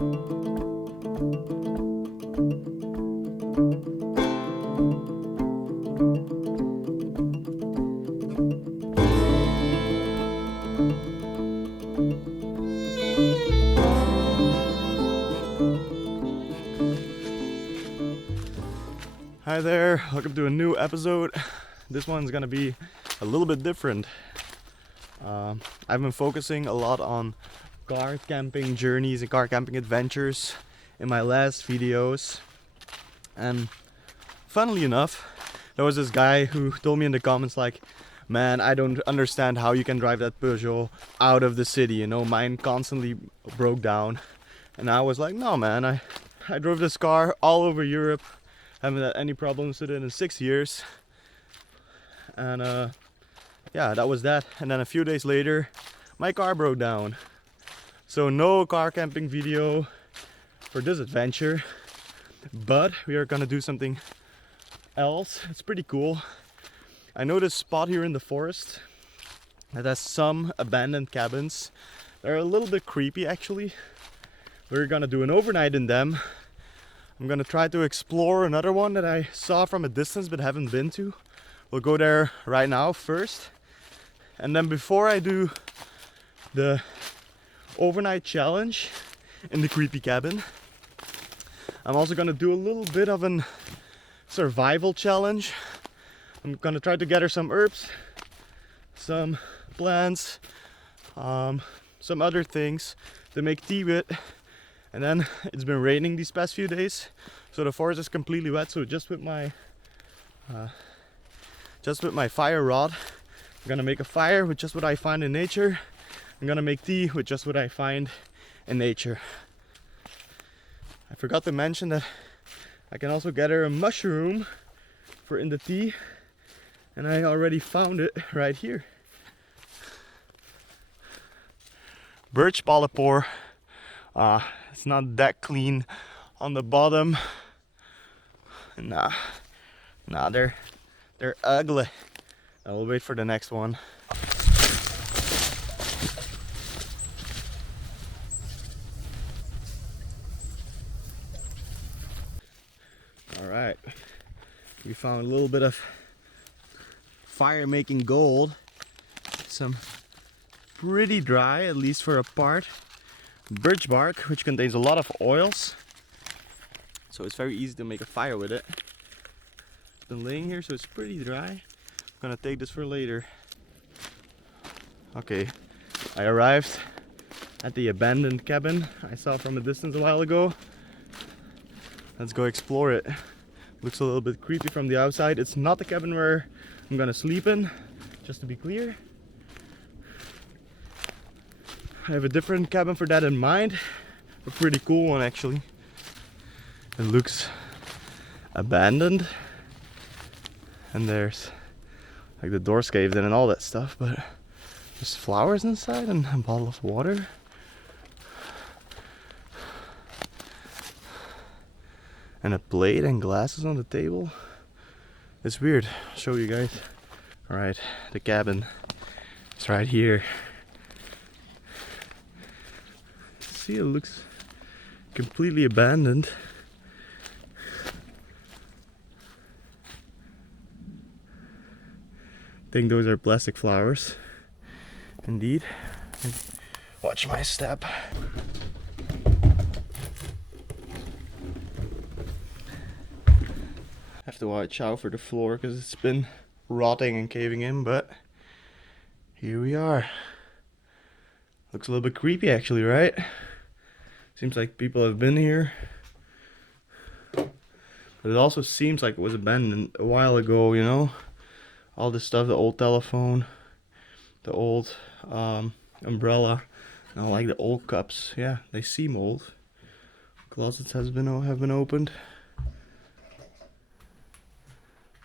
Hi there, welcome to a new episode. This one's gonna be a little bit different. I've been focusing a lot on car camping journeys and car camping adventures in my last videos. And funnily enough, there was this guy who told me in the comments like, man, I don't understand how you can drive that Peugeot out of the city, you know, mine constantly broke down. And I was like, no man, I drove this car all over Europe. Haven't had any problems with it in 6 years. And yeah, that was that. And then a few days later, my car broke down. So no car camping video for this adventure. But we are gonna do something else. It's pretty cool. I know this spot here in the forest that has some abandoned cabins. They're a little bit creepy actually. We're gonna do an overnight in them. I'm gonna try to explore another one that I saw from a distance but haven't been to. We'll go there right now first. And then before I do the overnight challenge in the creepy cabin, I'm also gonna do a little bit of a survival challenge. I'm gonna try to gather some herbs, some plants, some other things to make tea with. And then it's been raining these past few days, so the forest is completely wet. So just with my fire rod, I'm gonna make a fire with just what I find in nature. I'm gonna make tea with just what I find in nature. I forgot to mention that I can also gather a mushroom for in the tea, and I already found it right here. Birch polypore. It's not that clean on the bottom. Nah, they're ugly. I'll wait for the next one. All right, we found a little bit of fire making gold. Some pretty dry, at least for a part, birch bark, which contains a lot of oils, so it's very easy to make a fire with it. It's been laying here, so it's pretty dry. I'm gonna take this for later. Okay, I arrived at the abandoned cabin I saw from a distance a while ago. Let's go explore it. Looks a little bit creepy from the outside. It's not the cabin where I'm gonna sleep in, just to be clear. I have a different cabin for that in mind. A pretty cool one actually. It looks abandoned. And there's like the door's caved in and all that stuff, but there's flowers inside and a bottle of water. And a plate and glasses on the table. It's weird. I'll show you guys. Alright, the cabin is right here. See, it looks completely abandoned. I think those are plastic flowers. Indeed. Watch my step. Have to watch out for the floor because it's been rotting and caving in, but here we are. Looks a little bit creepy actually, right? Seems like people have been here. But it also seems like it was abandoned a while ago, you know? All this stuff, the old telephone, the old umbrella, and all like the old cups. Yeah, they seem old. Closets have been opened.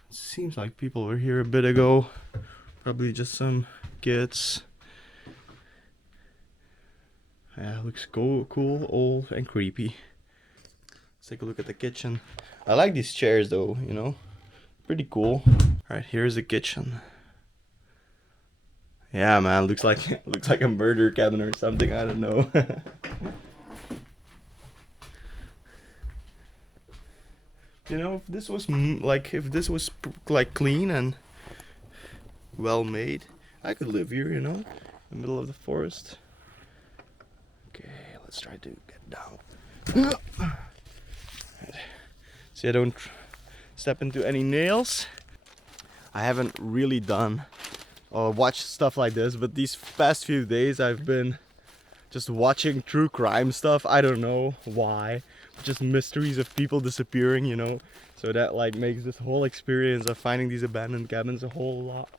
Seems like people were here a bit ago. Probably just some kids. Yeah, looks cool, old, and creepy. Let's take a look at the kitchen. I like these chairs though, you know? Pretty cool. Alright, here's the kitchen. Yeah man, looks like a murder cabin or something, I don't know. You know, if this was like clean and well made, I could live here, you know, in the middle of the forest. Okay, let's try to get down. See, I don't step into any nails. I haven't really done or watched stuff like this, but these past few days I've been just watching true crime stuff. I don't know why, just mysteries of people disappearing, you know. So that like makes this whole experience of finding these abandoned cabins a whole lot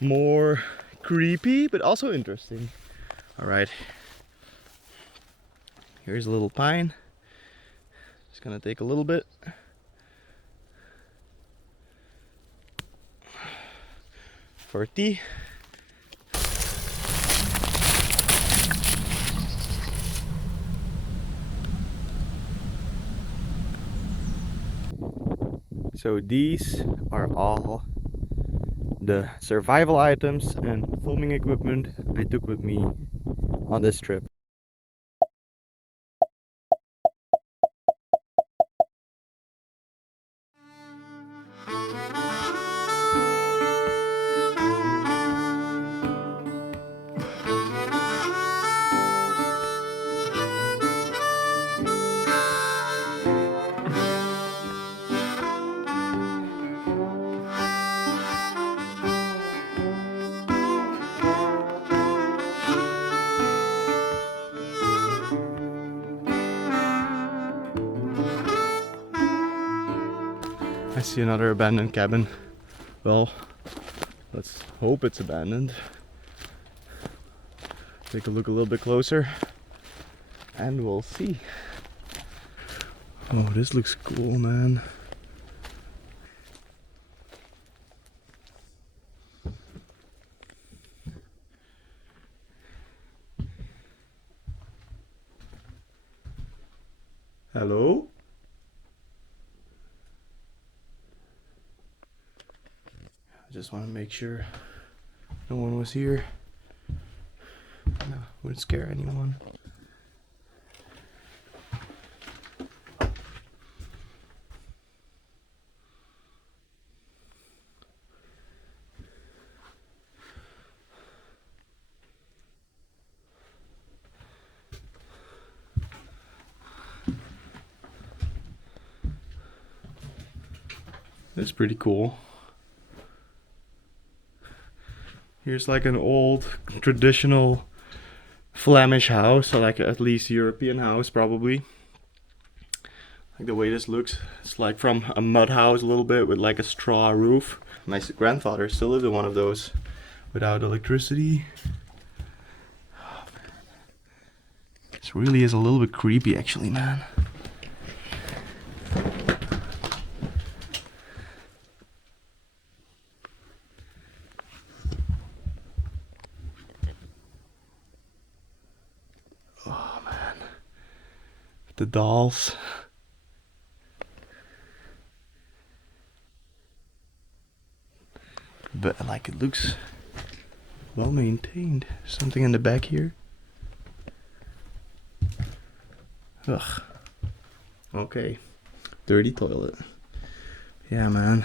more creepy, but also interesting. All right, here's a little pine. It's gonna take a little bit. For tea. So these are all the survival items and filming equipment I took with me on this trip. I see another abandoned cabin. Well, let's hope it's abandoned. Take a look a little bit closer and we'll see. Oh, this looks cool, man. Hello? I just want to make sure no one was here. No, wouldn't scare anyone. That's pretty cool. Here's like an old traditional Flemish house, or like at least European house probably. Like the way this looks, it's like from a mud house a little bit with like a straw roof. My grandfather still lived in one of those without electricity. Oh, man. This really is a little bit creepy actually, man. Oh man, the dolls. But like it looks well maintained. Something in the back here. Ugh. Okay. Dirty toilet. Yeah, man.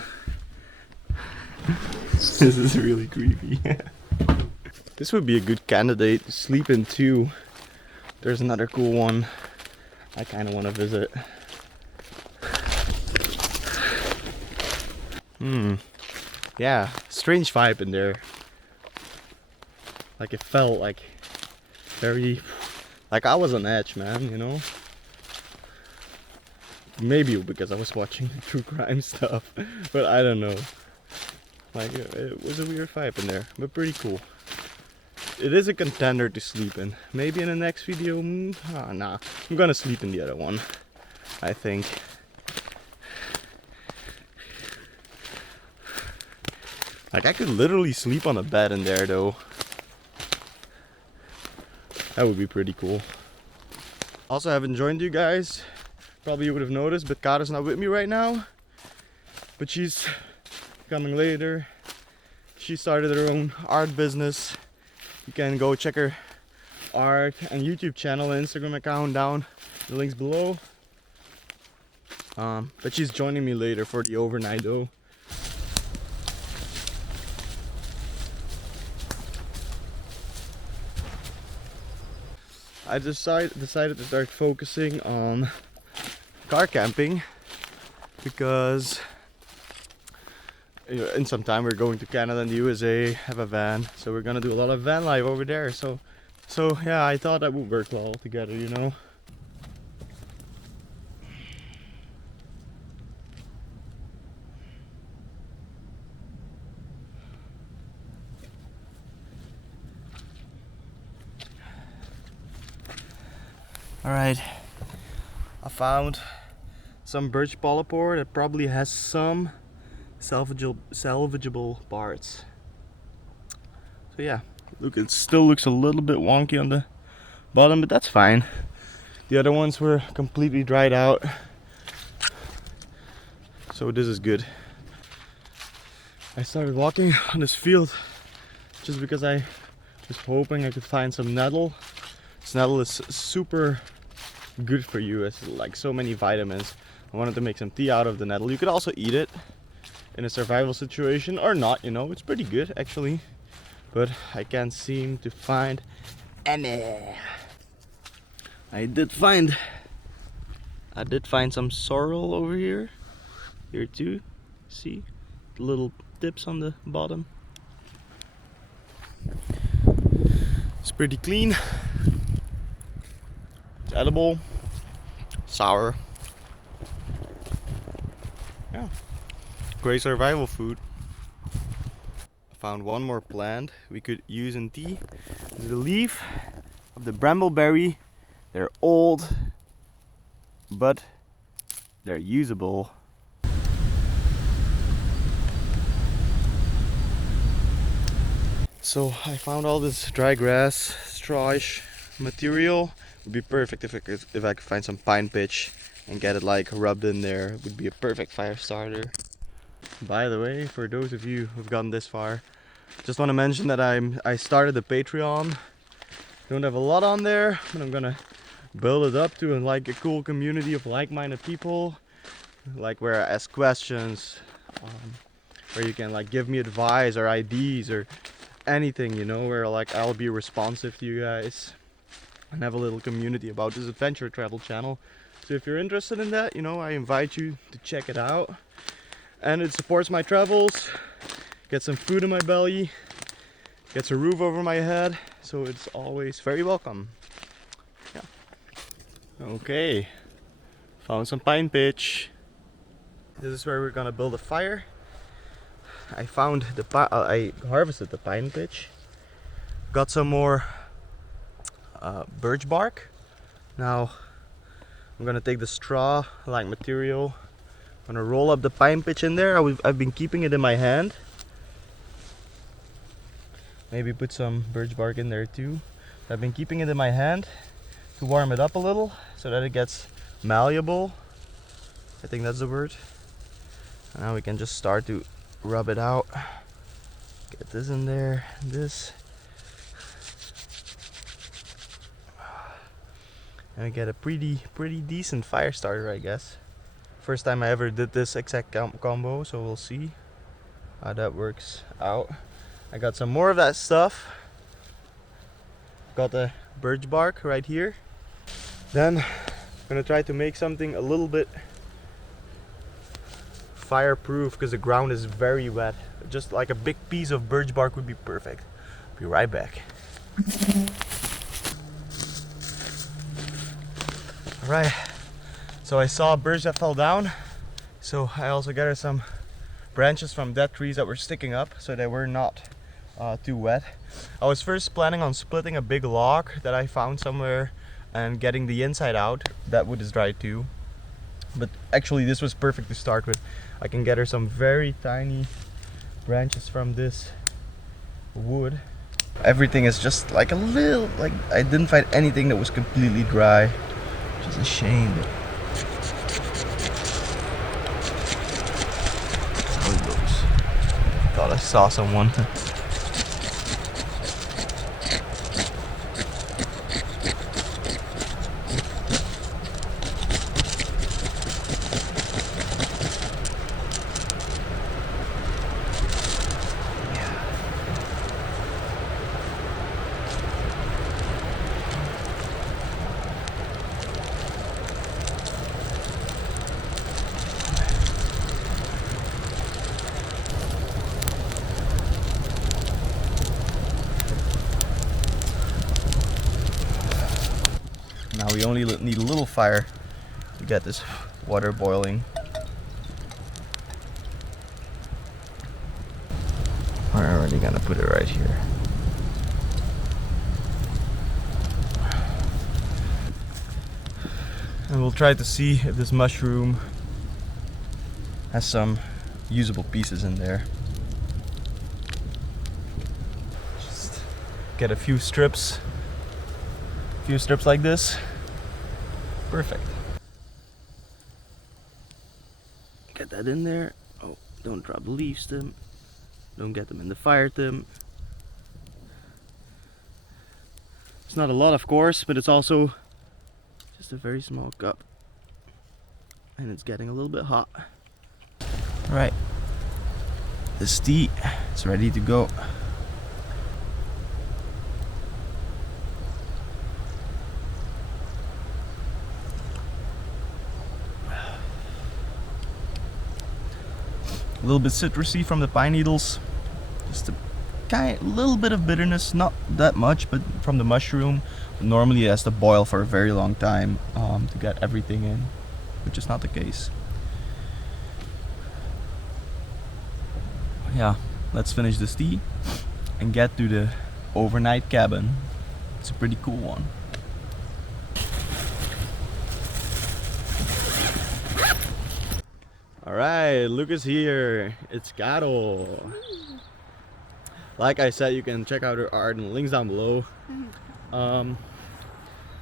This is really creepy. This would be a good candidate to sleep in too. There's another cool one I kind of want to visit. Yeah, strange vibe in there. Like it felt like very, like I was on edge, man, you know? Maybe because I was watching true crime stuff, but I don't know. Like it was a weird vibe in there, but pretty cool. It is a contender to sleep in. Maybe in the next video, nah, I'm gonna sleep in the other one, I think. Like I could literally sleep on a bed in there though. That would be pretty cool. Also, I haven't joined you guys. Probably you would have noticed, but Kara's not with me right now. But she's coming later. She started her own art business. You can go check her art and YouTube channel and Instagram account down. The links below. But she's joining me later for the overnight though. I decided to start focusing on car camping because in some time we're going to Canada and the USA, have a van, so we're gonna do a lot of van life over there. So yeah, I thought that would work well together, you know. Alright, I found some birch polypore that probably has some salvageable parts. So yeah, look, it still looks a little bit wonky on the bottom, but that's fine. The other ones were completely dried out, so this is good. I started walking on this field just because I was hoping I could find some nettle. This nettle is super good for you, it's like so many vitamins. I wanted to make some tea out of the nettle. You could also eat it in a survival situation or not, you know, it's pretty good actually. But I can't seem to find any. I did find some sorrel over here too. See the little tips on the bottom. It's pretty clean. It's edible, sour. Yeah, great survival food. Found one more plant we could use in tea. The leaf of the brambleberry. They're old, but they're usable. So I found all this dry grass, strawish material. Would be perfect if I could find some pine pitch and get it like rubbed in there. It would be a perfect fire starter. By the way, for those of you who've gotten this far, just want to mention that I started a Patreon. Don't have a lot on there, but I'm gonna build it up to like a cool community of like-minded people, like where I ask questions, where you can like give me advice or ideas or anything, you know, where like I'll be responsive to you guys and have a little community about this adventure travel channel. So if you're interested in that, you know, I invite you to check it out. And it supports my travels, gets some food in my belly, gets a roof over my head, so it's always very welcome. Yeah. Okay, found some pine pitch. This is where we're gonna build a fire. I found I harvested the pine pitch, got some more birch bark. Now I'm gonna take the straw-like material. I'm gonna roll up the pine pitch in there. I've been keeping it in my hand. Maybe put some birch bark in there too. I've been keeping it in my hand to warm it up a little so that it gets malleable. I think that's the word. And now we can just start to rub it out. Get this in there, this. And we get a pretty decent fire starter, I guess. First time I ever did this exact combo, so we'll see how that works out. I got some more of that stuff. Got the birch bark right here. Then I'm gonna try to make something a little bit fireproof because the ground is very wet. Just like a big piece of birch bark would be perfect. Be right back. Alright, so I saw a birch that fell down, so I also gathered some branches from dead trees that were sticking up so they were not too wet. I was first planning on splitting a big log that I found somewhere and getting the inside out. That wood is dry too, but actually this was perfect to start with. I can gather some very tiny branches from this wood. Everything is just like a little, like I didn't find anything that was completely dry. Which is a shame. How it looks. Thought I saw someone. only need a little fire to get this water boiling. We're already gonna put it right here. And we'll try to see if this mushroom has some usable pieces in there. Just get a few strips like this. Perfect. Get that in there. Oh, don't drop the leaves, Tim. Don't get them in the fire, Tim. It's not a lot, of course, but it's also just a very small cup. And it's getting a little bit hot. Right. This tea is ready to go. A little bit citrusy from the pine needles. Just a little bit of bitterness, not that much, but from the mushroom. Normally it has to boil for a very long time to get everything in, which is not the case. Yeah, let's finish this tea and get to the overnight cabin. It's a pretty cool one. Alright, look is here. It's Caro. Like I said, you can check out her art and links down below.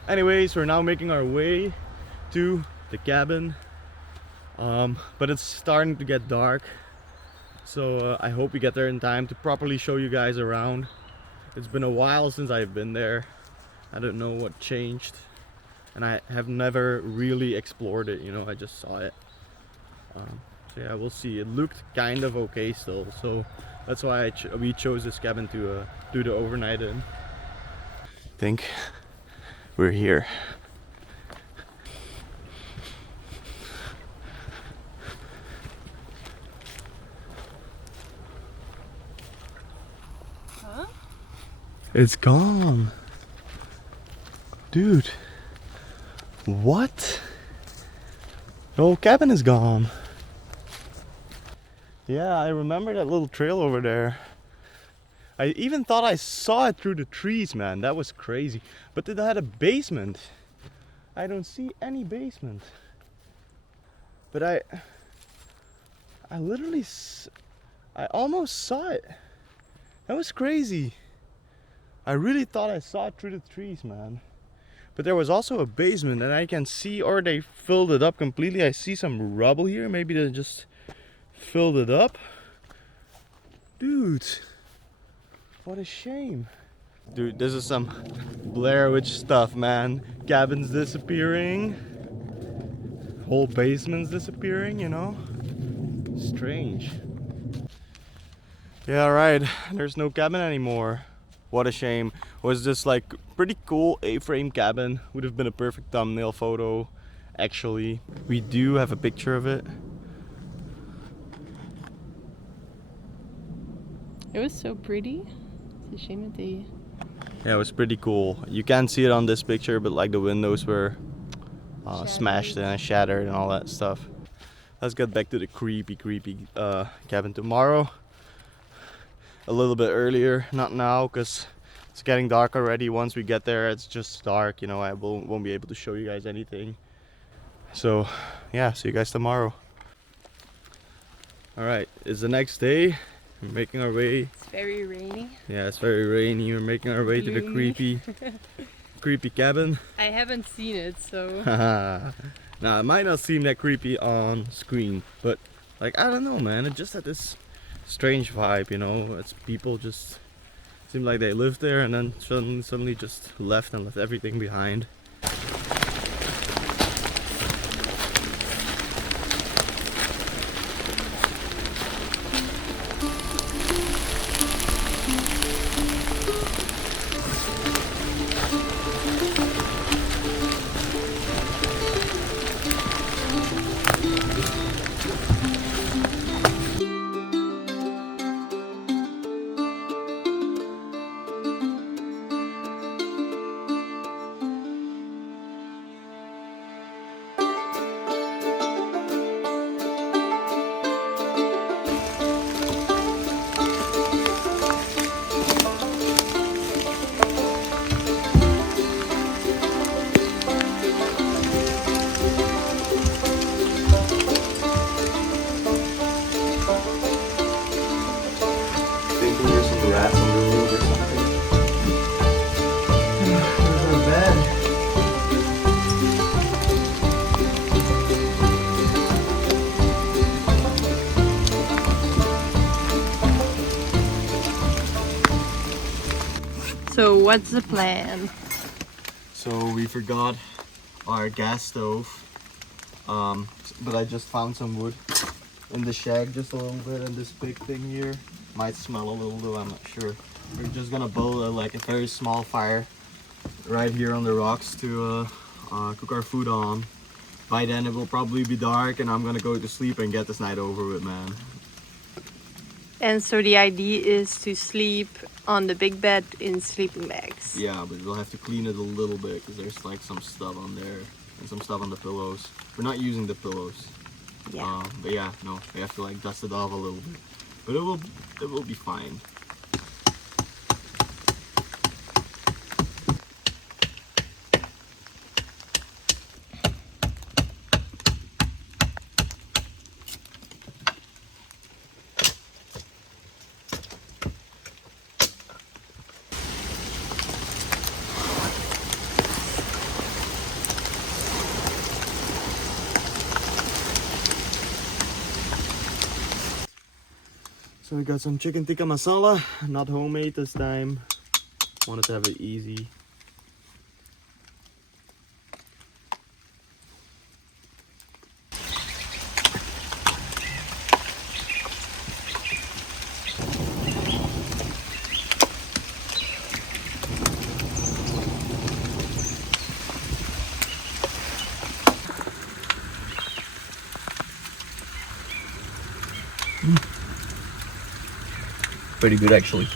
Anyways, we're now making our way to the cabin. But it's starting to get dark. So I hope we get there in time to properly show you guys around. It's been a while since I've been there. I don't know what changed. And I have never really explored it, you know, I just saw it. So yeah, we'll see. It looked kind of okay still, so that's why we chose this cabin to do the overnight in. I think we're here. Huh? It's gone. Dude. What? The whole cabin is gone. Yeah, I remember that little trail over there. I even thought I saw it through the trees, man. That was crazy. But it had a basement. I don't see any basement. But I literally, I almost saw it. That was crazy. I really thought I saw it through the trees, man. But there was also a basement, and I can see, or they filled it up completely. I see some rubble here. Maybe they just filled it up. Dude, what a shame. Dude, this is some Blair Witch stuff, man. Cabins disappearing. Whole basements disappearing, you know? Strange. Yeah, right. There's no cabin anymore. What a shame. Was this like pretty cool A-frame cabin? Would have been a perfect thumbnail photo, actually. We do have a picture of it. It was so pretty. It's a shame that they... Yeah, it was pretty cool. You can't see it on this picture, but like the windows were smashed and shattered and all that stuff. Let's get back to the creepy cabin tomorrow. A little bit earlier, not now, because it's getting dark already. Once we get there, it's just dark, you know. I won't be able to show you guys anything. So yeah, see you guys tomorrow. All right, it's the next day. We're making our way. It's very rainy. Yeah, it's very rainy. We're making our way to the creepy cabin. I haven't seen it, so... Now, it might not seem that creepy on screen, but like, I don't know, man. It just had this strange vibe, you know. It's people just seem like they lived there and then suddenly just left and left everything behind. what's the plan? So we forgot our gas stove, but I just found some wood in the shack, just a little bit, and this big thing here might smell a little though, I'm not sure. We're just gonna build like a very small fire right here on the rocks to cook our food on. By then it will probably be dark and I'm gonna go to sleep and get this night over with, man. And so the idea is to sleep on the big bed in sleeping bags. Yeah, but we'll have to clean it a little bit because there's like some stuff on there and some stuff on the pillows. We're not using the pillows. Yeah. But yeah, no, we have to like dust it off a little bit. But it will be fine. So we got some chicken tikka masala, not homemade this time. Wanted to have it easy. Pretty good actually.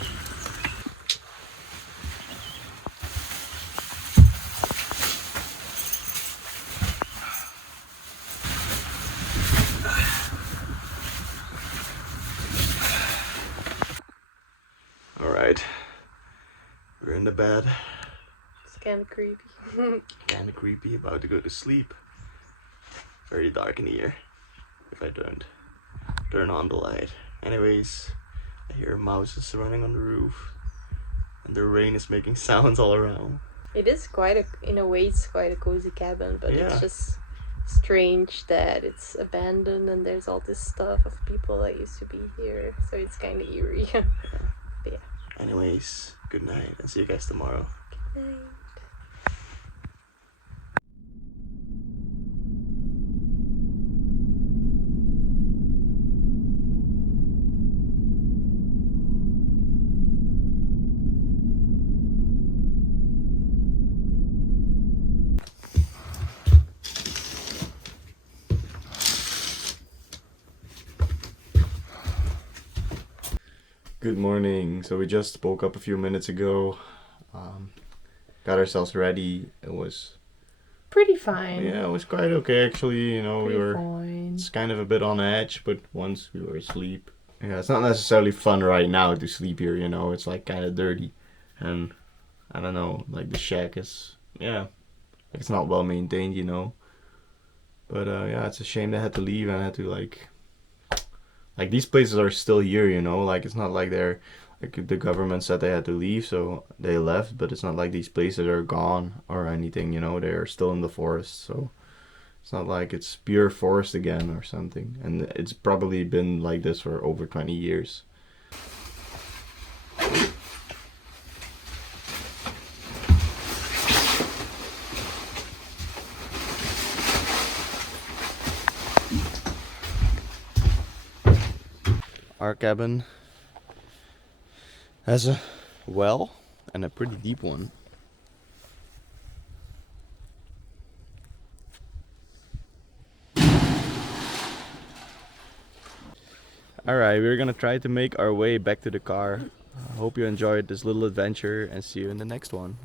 All right, we're in the bed. It's kind of creepy. Kind of creepy, about to go to sleep. Very dark in here if I don't turn on the light. Anyways, I hear mouses running on the roof and the rain is making sounds all around. It is in a way, it's quite a cozy cabin, but Yeah. it's just strange that it's abandoned and there's all this stuff of people that used to be here. So it's kind of eerie. But yeah. Anyways, good night and see you guys tomorrow. Good night. Good morning. So we just woke up a few minutes ago. Got ourselves ready. It was Pretty fine. Yeah, it was quite okay actually. You know, Pretty we were fine. it's kind of a bit on edge, but once we were asleep. Yeah, it's not necessarily fun right now to sleep here, you know. It's like kind of dirty, and I don't know, like the shack is it's not well maintained, you know. But yeah, it's a shame they had to leave and I had to like these places are still here, you know. Like it's not like they're like the government said they had to leave, so they left. But it's not like these places are gone or anything, you know. They're still in the forest, so it's not like it's pure forest again or something. And it's probably been like this for over 20 years. Our cabin has a well and a pretty deep one. Alright, we're gonna try to make our way back to the car. Hope you enjoyed this little adventure and see you in the next one.